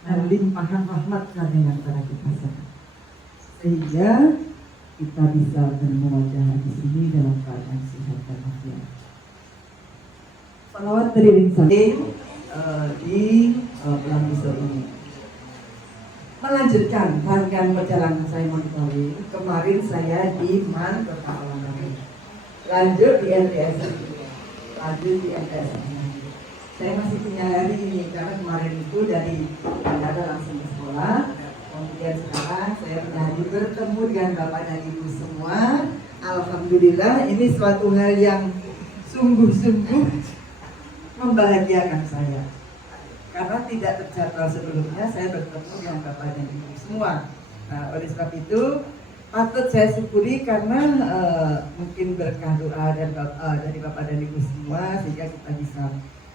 dan limpahan rahmat karena yang telah kita rasakan, sehingga kita bisa bermuajah di sini dalam keadaan sehat dan walafiat. Salawat beriring di bulan besok ini. Melanjutkan rangkaian perjalanan saya monitoring. Kemarin saya di Man Kota Olahraga, lanjut di MTS, lanjut di MTS. Saya masih punya hari ini karena kemarin itu dari bandara langsung ke sekolah. Kemudian sekarang saya punya hari bertemu dengan Bapak dan Ibu semua. Alhamdulillah, ini suatu hal yang sungguh-sungguh membahagiakan saya. Karena tidak terjadwal sebelumnya saya bertemu dengan Bapak dan Ibu semua. Nah, oleh sebab itu patut saya syukuri karena mungkin berkah doa dan dari Bapak dan Ibu semua sehingga kita bisa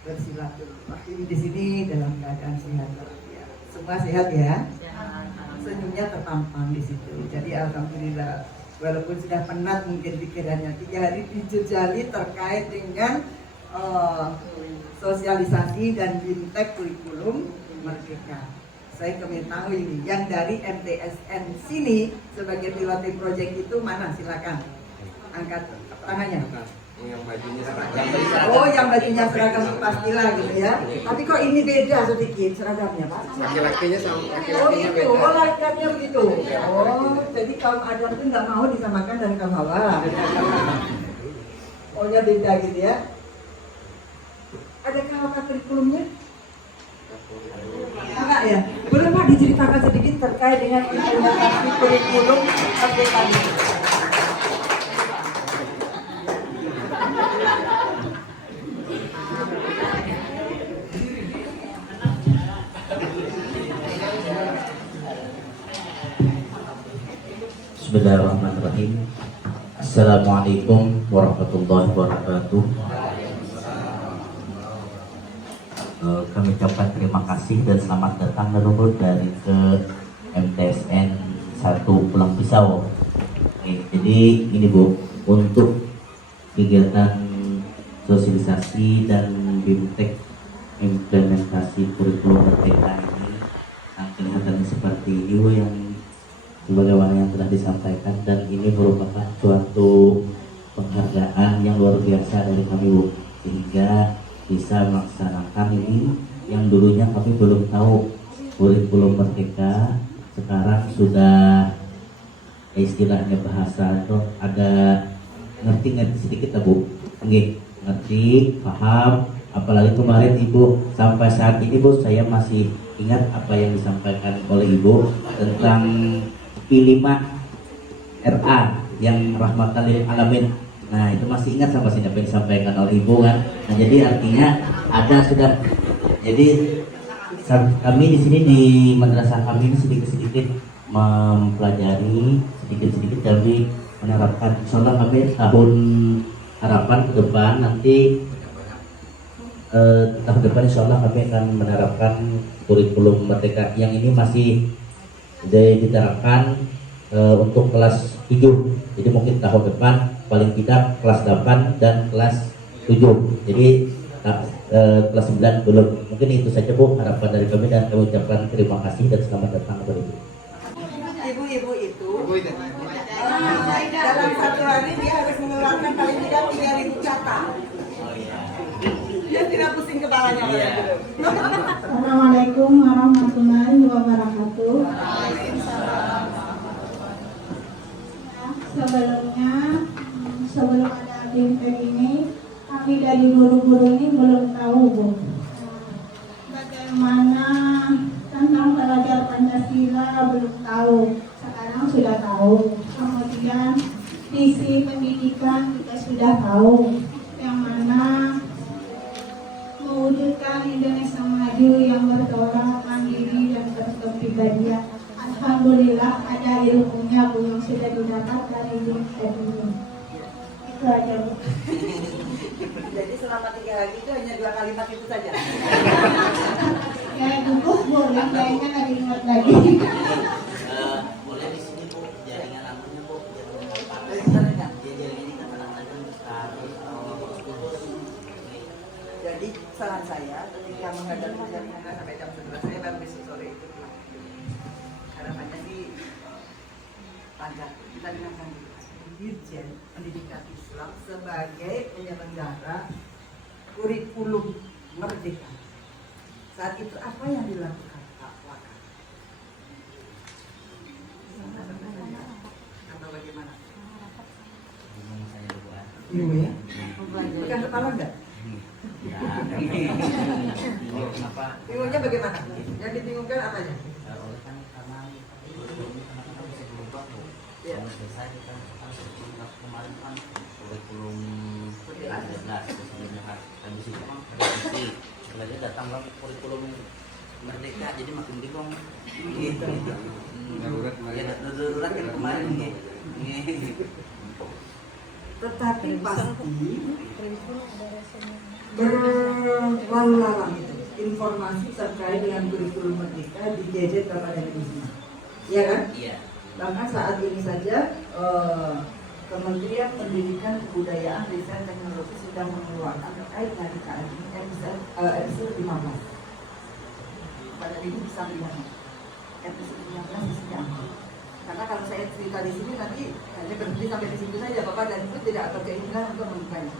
bersilaturahim di sini dalam keadaan sehat walafiat. Semua sehat ya? Senyumnya terpampang di situ. Jadi alhamdulillah, walaupun sudah penat mungkin pikirannya 3 hari dijejali terkait dengan sosialisasi dan bimtek kurikulum Merdeka. Saya ingin tahu ini yang dari MTSN sini sebagai piloting project itu mana? Silakan angkat tangannya. Yang bajunya seragam. Oh, yang bajunya seragam pastilah gitu ya. Tapi kok ini beda sedikit seragamnya, Pak? Laki-lakinya sama Oh laki-lakinya gitu, beda. oh laki-lakinya begitu. Oh, jadi kaum Adam itu nggak mau disamakan dengan kaum Hawa. Oh ya beda gitu ya. Adakah apa kurikulumnya? Enggak ya? Boleh Pak diceritakan sedikit terkait dengan implementasi kurikulum Merdeka ini? Bismillahirrahmanirrahim. Assalamualaikum warahmatullahi wabarakatuh. Kami ucapkan terima kasih dan selamat datang leluhur dari ke MTSN 1 Pulang Pisau. Jadi ini Bu, untuk kegiatan sosialisasi dan bimtek implementasi kurikulum Merdeka ini kelihatan seperti ini Bu, yang sebagaimana yang telah disampaikan, dan ini merupakan suatu penghargaan yang luar biasa dari kami Bu, sehingga bisa melaksanakan ini yang dulunya kami belum tahu kurikulum Merdeka, sekarang sudah istilahnya bahasa itu ada ngerti sedikit Bu, ngerti, paham. Apalagi kemarin Ibu, sampai saat ini Bu, saya masih ingat apa yang disampaikan oleh Ibu tentang P5RA yang rahmatan lil alamin. Nah, itu masih ingat sama apa yang disampaikan oleh Ibu kan. Nah, jadi artinya ada sudah. Jadi kami di sini di madrasah kami ini sedikit-sedikit mempelajari, sedikit-sedikit kami menerapkan. Insyaallah kami tahun harapan ke depan nanti tahun depan insyaallah kami akan menerapkan kurikulum Merdeka yang ini masih diterapkan untuk kelas 7. Jadi mungkin tahun depan paling tidak kelas 8 dan kelas 7. Jadi kelas 9 belum. Mungkin itu saja Bu harapan dari kami, dan kami ucapkan terima kasih dan selamat datang kepada Ibu. Ibu-ibu itu dalam satu hari dia harus mengeluarkan paling tidak 3.000 kata. Dia tidak pusing kepalanya. Assalamualaikum warahmatullahi wabarakatuh. Sebelum ada bimtek ini, kami dari guru-guru ini belum tahu Bu, bagaimana tentang belajar Pancasila, belum tahu. Sekarang sudah tahu. Kemudian visi pendidikan kita sudah tahu, yang mana mewujudkan Indonesia maju yang berdaulat, mandiri dan berkepribadian. Alhamdulillah ada ilmunya Bu yang sudah didapat dari bimtek ini. Itu aja Bu. Jadi selama 3 hari itu hanya 2 kalimat itu saja. Ya gugup Bu, yang lainnya nggak diingat lagi. Boleh di sini Bu, jaringan lampunya Bu. Jadi saran saya ketika menghadapi jam 9 sampai jam 11 saya baru bisa sore itu pulang. Harapannya sih panjang. Kita dengarkan dulu. Dirjen Pendidikan Islam sebagai penyelenggara kurikulum Merdeka. Saat itu apa yang dilakukan Pak Waka? Atau bagaimana? Ibu ya? Bukan kepala enggak? Ya, kenapa? Bingungnya bagaimana? Yang dibingungkan apanya? Oleh karena masih berubah tuh. Iya. Kalau selesai kita kemarin kan kurikulum 13 sebelumnya habis itu kan revisi. Setelah itu datang lagi kurikulum Merdeka, jadi makin bingung. Gitu. Darurat Ya darurat kan kemarin nih. Tetapi pasti berlalu lalang itu informasi terkait dengan kurikulum Merdeka di gadget kepada Indonesia. Iya kan? Iya. Bahkan saat ini saja Kementerian Pendidikan Kebudayaan Riset Teknologi sudah mengeluarkan terkait dengan IKN ini episode 15. Pada minggu bisa melihat episode 15 isinya apa. Karena kalau saya cerita di sini nanti hanya berhenti sampai di situ saja Bapak, dan itu tidak berkeinginan untuk membukanya.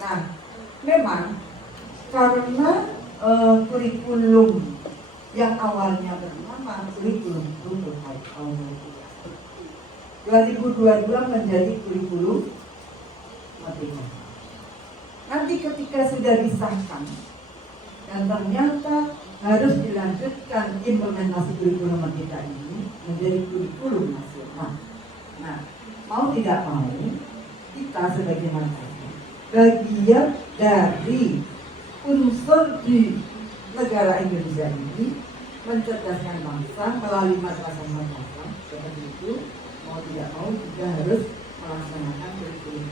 Nah, memang karena kurikulum yang awalnya bernama kurikulum Rukun tahun 2022 menjadi kurikulum Merdeka. Nanti ketika sudah disahkan dan ternyata harus dilanjutkan implementasi kurikulum Merdeka ini menjadi kurikulum nasional. Nah, mau tidak mau kita sebagai masyarakat bagian dari unsur di negara Indonesia ini mencerdaskan bangsa melalui madrasah-madrasah seperti itu, mau tidak mau juga harus melaksanakan kurikulum.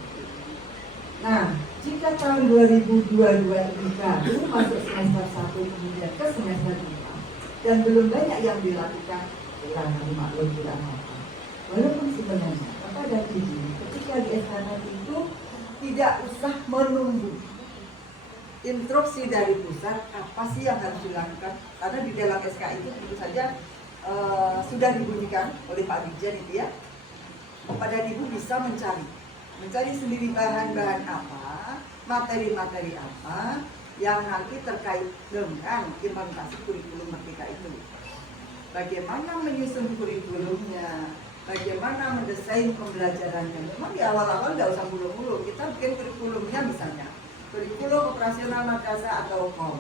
Nah, jika tahun 2022 ini baru masuk semester 1 kemudian ke semester 5 dan belum banyak yang dilakukan, kita harus maklum tidak apa-apa. Walaupun sebenarnya Bapak dan Ibu ketika di SKN itu tidak usah menunggu instruksi dari pusat apa sih yang harus dilakukan, karena di dalam SK itu tentu saja sudah dibunyikan oleh Pak Dirjen itu ya. Bapak dan Ibu bisa mencari sendiri bahan-bahan apa, materi-materi apa yang nanti terkait dengan implementasi kurikulum Merdeka itu. Bagaimana menyusun kurikulumnya, bagaimana mendesain pembelajarannya. Memang di awal-awal nggak usah mulu-mulu, kita bikin kurikulumnya misalnya kurikulum operasional madrasah atau mau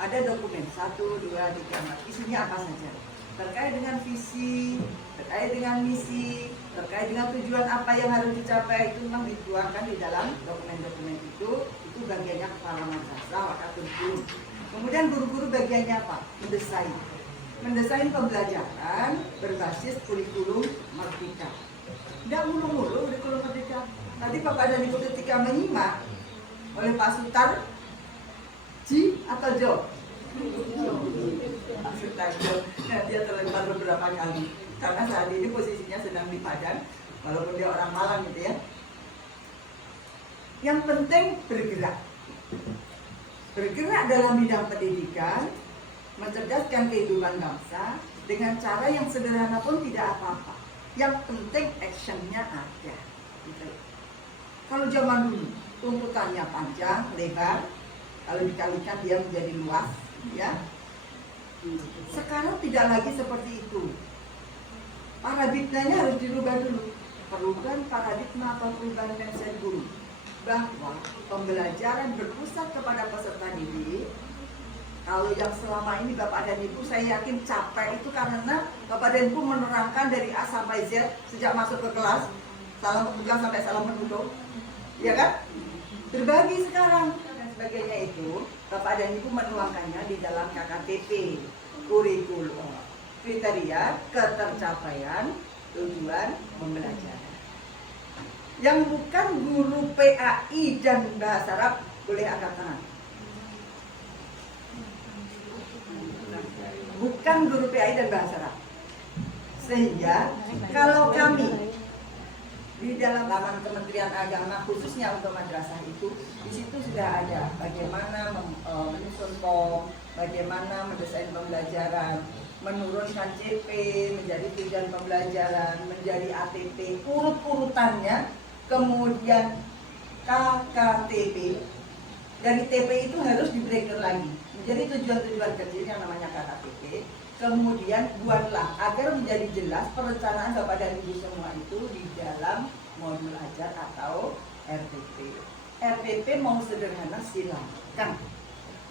ada dokumen 1, 2, 3, 4, isinya apa saja terkait dengan visi, terkait dengan misi, terkait dengan tujuan apa yang harus dicapai, itu memang dituangkan di dalam dokumen-dokumen itu bagiannya kepala madrasah, wakil guru. Kemudian guru-guru bagiannya apa? Mendesain pembelajaran berbasis kurikulum Merdeka. Tidak mulu-mulu kurikulum Merdeka. Tadi Bapak dan Ibu ketika menyimak oleh Pak Sutar, Ji atau Jo? Pak Sutar Jo. Nah, dia terlempar beberapa kali karena saat ini posisinya sedang di Padang, walaupun dia orang Malang gitu ya. Yang penting bergerak dalam bidang pendidikan, mencerdaskan kehidupan bangsa dengan cara yang sederhana pun tidak apa-apa. Yang penting actionnya ada. Gitu. Kalau zaman dulu tuntutannya panjang, lebar, kalau dikalikan dia menjadi luas, ya. Sekarang tidak lagi seperti itu. Paradigmanya harus dirubah dulu. Perubahan paradigma atau perubahan mindset guru, bahwa pembelajaran berpusat kepada peserta didik. Kalau yang selama ini Bapak dan Ibu saya yakin capek itu karena Bapak dan Ibu menerangkan dari A sampai Z sejak masuk ke kelas, salam membuka sampai salam menutup, ya kan? Berbagi sekarang dan sebagainya itu Bapak dan Ibu menuangkannya di dalam KKTP, kurikulum, kriteria ketercapaian tujuan pembelajaran. Yang bukan guru PAI dan bahasa Arab boleh angkat tangan. Bukan guru PAI dan bahasa Arab. Sehingga kalau kami di dalam laman Kementerian Agama khususnya untuk madrasah itu, di situ sudah ada bagaimana menyusun form, bagaimana mendesain pembelajaran, menurunkan CP menjadi tujuan pembelajaran, menjadi ATP, urut-urutannya, kemudian KKTP. Dari TP itu harus di-breakdown lagi menjadi tujuan-tujuan kecil yang namanya KKTP. Kemudian buatlah agar menjadi jelas perencanaan Bapak dan Ibu semua itu di dalam modul ajar atau RPP. RPP mau sederhana silakan,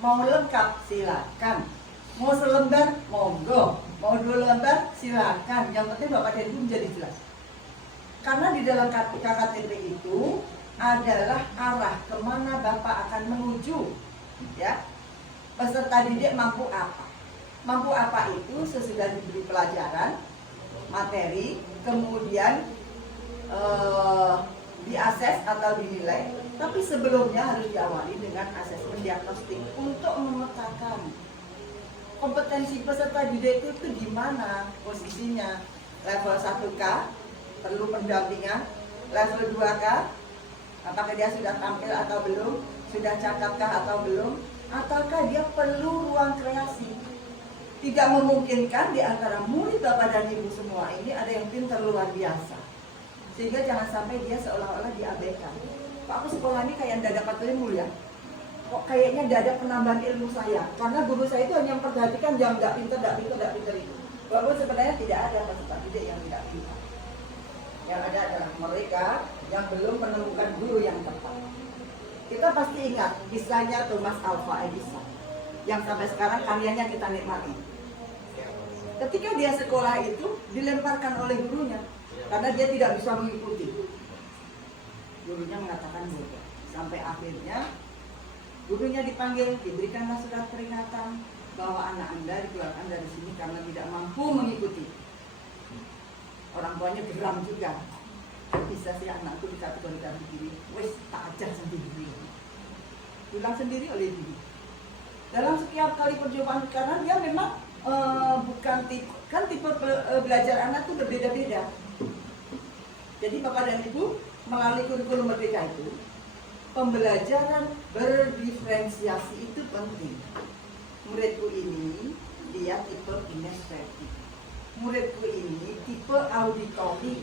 mau lengkap silakan, mau selembar monggo, mau 2 lembar silakan. Yang penting Bapak dan Ibu menjadi jelas. Karena di dalam KKTP itu adalah arah kemana Bapak akan menuju, ya. Peserta didik mampu apa? Mampu apa itu sesudah diberi pelajaran, materi, kemudian diakses atau dinilai. Tapi sebelumnya harus diawali dengan asesmen diagnostik untuk memetakan kompetensi peserta didik itu di mana posisinya. Level 1K perlu pendampingan, level 2K apakah dia sudah tampil atau belum, sudah cakapkah atau belum, ataukah dia perlu ruang kreasi. Tidak memungkinkan di antara murid Bapak dan Ibu semua ini ada yang pintar luar biasa, sehingga jangan sampai dia seolah-olah diabaikan. Pak, aku sekolah ini kayak tidak dapat ilmu ya, kok kayaknya tidak ada penambahan ilmu saya, karena guru saya itu hanya memperhatikan yang tidak pintar itu. Walaupun sebenarnya tidak ada peserta didik yang tidak pintar. Yang ada adalah mereka yang belum menemukan guru yang tepat. Kita pasti ingat kisahnya Thomas Alva Edison yang sampai sekarang karyanya kita nikmati. Ketika dia sekolah itu dilemparkan oleh gurunya karena dia tidak bisa mengikuti. Gurunya mengatakan bodoh. Sampai akhirnya gurunya dipanggil, diberikanlah surat peringatan bahwa anak Anda dikeluarkan dari sini karena tidak mampu mengikuti. Orang tuanya geram juga. Bisa sih anakku dikategorikan begini, wes tak ajar sendiri. Pulang sendiri oleh diri. Dalam setiap kali percobaan, karena dia memang bukan tipe belajar anak itu berbeda-beda. Jadi Bapak dan Ibu melalui kurikulum merdeka itu, pembelajaran berdiferensiasi itu penting. Muridku ini dia tipe kinestetik, muridku ini tipe auditori,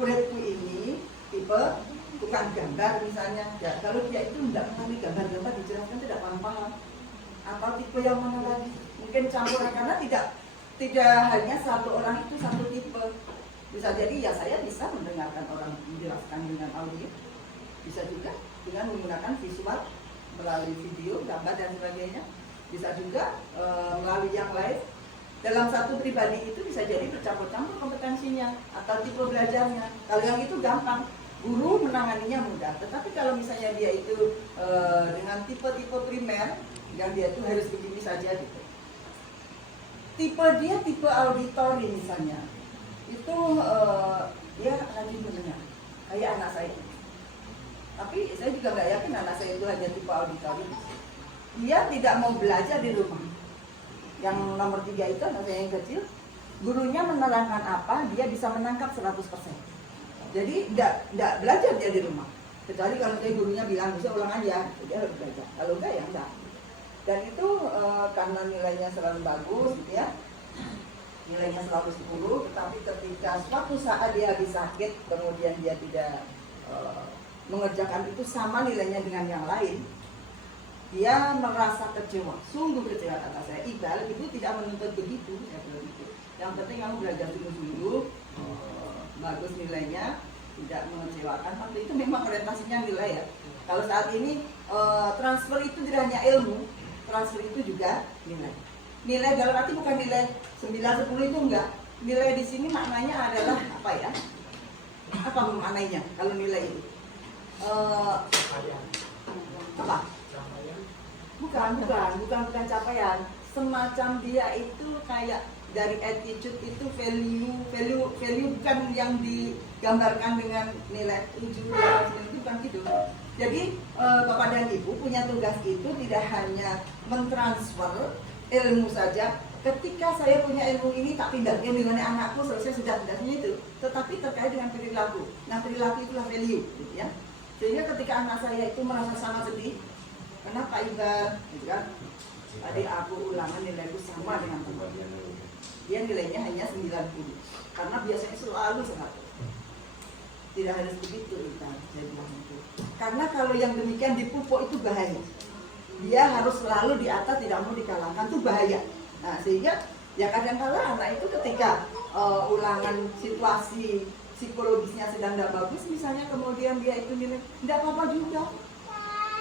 muridku ini tipe tukang gambar misalnya. Ya, kalau dia itu tidak mengerti gambar-gambar dijelaskan tidak paham. Atau tipe yang mana lagi? Mungkin campuran karena tidak hanya satu orang itu satu tipe. Bisa jadi ya saya bisa mendengarkan orang menjelaskan dengan audio, bisa juga dengan menggunakan visual melalui video, gambar dan sebagainya. Bisa juga melalui yang lain. Dalam satu pribadi itu bisa jadi bercampur-campur kompetensinya atau tipe belajarnya. Kalau yang itu gampang, guru menanganinya mudah. Tetapi kalau misalnya dia itu dengan tipe-tipe primer, yang dia itu harus begini saja gitu. Tipe dia tipe auditori misalnya, itu dia rajin mendengar, kayak anak saya. Tapi saya juga nggak yakin anak saya itu hanya tipe auditori. Dia tidak mau belajar di rumah. Yang nomor 3 itu anak saya yang kecil, gurunya menerangkan apa, dia bisa menangkap 100%. Jadi tidak belajar dia di rumah. Kecuali kalau saya gurunya bilang, bisa ulang aja, dia harus belajar. Kalau enggak ya enggak. Dan itu karena nilainya selalu bagus, gitu ya. Nilainya selalu 10, tetapi ketika suatu saat dia habis sakit, kemudian dia tidak mengerjakan itu sama nilainya dengan yang lain, dia merasa kecewa, sungguh kecewa kata saya. Iqbal, ibu tidak menuntut begitu, saya bilang gitu. Yang penting kamu belajar dulu, bagus nilainya, tidak mengecewakan. Waktu itu memang orientasinya nilai ya. Kalau saat ini transfer itu tidak hanya ilmu, transfer itu juga nilai. Nilai dalam arti bukan nilai 9, 10 itu enggak. Nilai di sini maknanya adalah apa ya? Apa maknanya kalau nilai itu? Apa? Bukan capaian. Semacam dia itu kayak dari attitude itu value bukan yang digambarkan dengan nilai 7 itu bukan gitu. Jadi Bapak dan Ibu punya tugas itu tidak hanya mentransfer ilmu saja. Ketika saya punya ilmu ini tak pindahkan dengan anakku selesai sudah tugasnya itu, tetapi terkait dengan perilaku. Nah perilaku itulah value, gitu ya. Sehingga ketika anak saya itu merasa sangat sedih, kenapa Iqbal, gitu kan? Tadi aku ulangan nilaiku sama dengan teman. Dia nilainya hanya 90. Karena biasanya selalu 100. Tidak harus begitu, saya bilang itu. Karena kalau yang demikian dipupuk itu bahaya. Dia harus selalu di atas, tidak mau dikalahkan, itu bahaya. Nah, sehingga ya kadang-kala anak itu ketika ulangan situasi psikologisnya sedang tidak bagus, misalnya kemudian dia itu nilai, tidak apa-apa juga.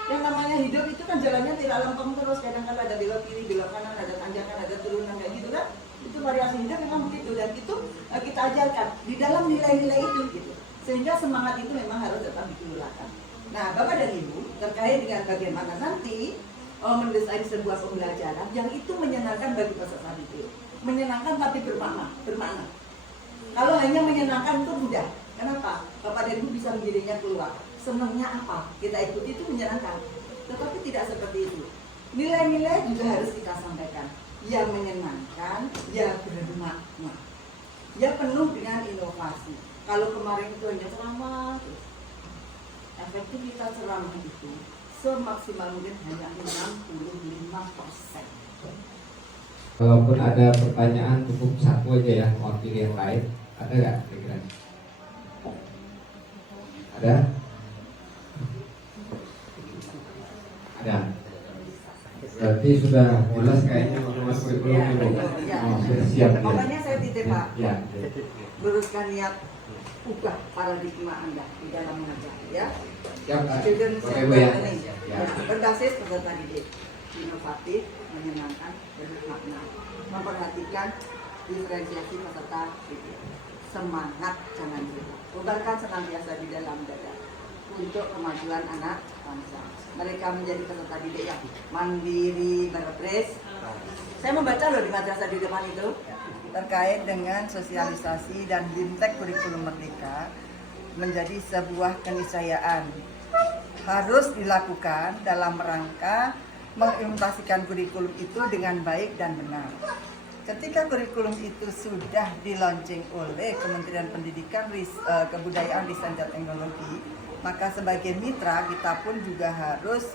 Yang namanya hidup itu kan jalannya tidak lempeng terus, kadang-kala ada belok kiri, belok kanan, ada tanjakan, ada turunan, kayak gitu kan. Itu variasi hidup memang begitu, dan itu kita ajarkan di dalam nilai-nilai itu gitu. Sehingga semangat itu memang harus tetap dikeluarkan. Nah, Bapak dan Ibu, terkait dengan bagaimana nanti mendesain sebuah pembelajaran yang itu menyenangkan bagi peserta didik. Menyenangkan tapi bermakna. Kalau hanya menyenangkan itu mudah. Kenapa? Bapak dan Ibu bisa menjadinya keluar. Senangnya apa? Kita ikuti itu menyenangkan. Tetapi tidak seperti itu. Nilai-nilai juga harus kita sampaikan. Yang menyenangkan, ya bermakna. Ya penuh dengan inovasi. Kalau kemarin itu hanya ceramah, efektivitas ceramah itu semaksimal mungkin hanya 65%. Kalaupun ada pertanyaan cukup satu aja ya, mewakili yang lain. Ada nggak kira-kira? Ada? Ada. Berarti sudah jelas kayaknya mengenai kurikulum ini. Sudah siap ya. Pokoknya saya titip Pak, Ya. luruskan niat, ubah paradigma Anda di dalam mengajar ya. Siap, Pak. Student Oke, Bu, ya. learning Ya. berbasis peserta didik, inovatif, menyenangkan, bermakna, memperhatikan diferensiasi peserta didik, semangat jangan lupa, kobarkan senantiasa di dalam dada untuk kemajuan anak bangsa. Mereka menjadi peserta didik yang mandiri, berpres. Saya membaca loh di madrasah di depan itu terkait dengan sosialisasi dan bimtek kurikulum merdeka menjadi sebuah keniscayaan harus dilakukan dalam rangka mengimplementasikan kurikulum itu dengan baik dan benar. Ketika kurikulum itu sudah dilaunching oleh Kementerian Pendidikan, Kebudayaan, Riset dan Teknologi, maka sebagai mitra kita pun juga harus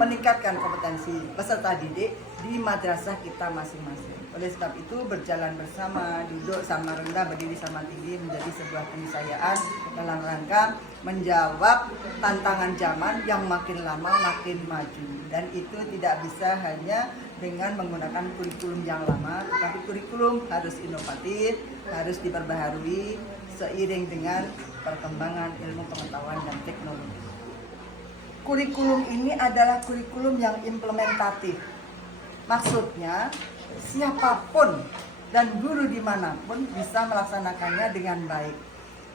meningkatkan kompetensi peserta didik di madrasah kita masing-masing. Oleh sebab itu berjalan bersama, duduk sama rendah, berdiri sama tinggi menjadi sebuah keniscayaan dalam rangka menjawab tantangan zaman yang makin lama makin maju. Dan itu tidak bisa hanya dengan menggunakan kurikulum yang lama, tetapi kurikulum harus inovatif, harus diperbaharui seiring dengan perkembangan ilmu pengetahuan dan teknologi. Kurikulum ini adalah kurikulum yang implementatif. Maksudnya, siapapun dan guru dimanapun bisa melaksanakannya dengan baik.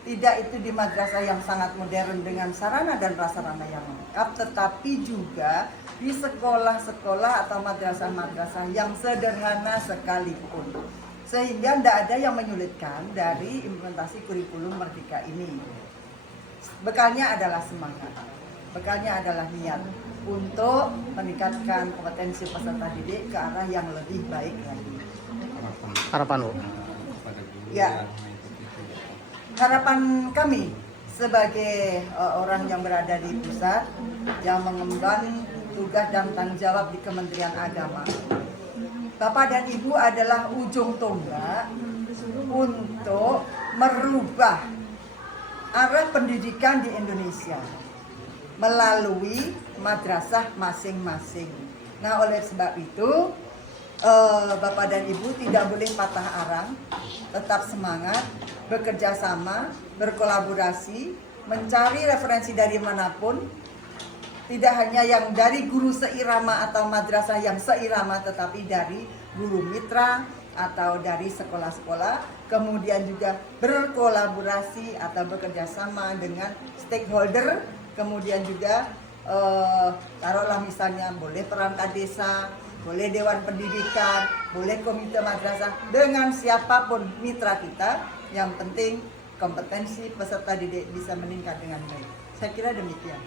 Tidak itu di madrasah yang sangat modern dengan sarana dan prasarana yang lengkap, tetapi juga di sekolah-sekolah atau madrasah-madrasah yang sederhana sekalipun. Sehingga tidak ada yang menyulitkan dari implementasi kurikulum merdeka ini. Bekalnya adalah semangat. Bekalnya adalah niat untuk meningkatkan kompetensi peserta didik ke arah yang lebih baik lagi. Harapan Bu. Ya, harapan kami sebagai orang yang berada di pusat yang mengemban tugas dan tanggung jawab di Kementerian Agama, Bapak dan Ibu adalah ujung tombak untuk merubah arah pendidikan di Indonesia melalui madrasah masing-masing. Nah, oleh sebab itu Bapak dan Ibu tidak boleh patah arang, tetap semangat, bekerja sama, berkolaborasi, mencari referensi dari manapun, tidak hanya yang dari guru seirama atau madrasah yang seirama, tetapi dari guru mitra atau dari sekolah-sekolah, kemudian juga berkolaborasi atau bekerja sama dengan stakeholder. Kemudian juga taruhlah misalnya boleh perangkat desa, boleh dewan pendidikan, boleh komite madrasah, dengan siapapun mitra kita. Yang penting kompetensi peserta didik bisa meningkat dengan baik. Saya kira demikian.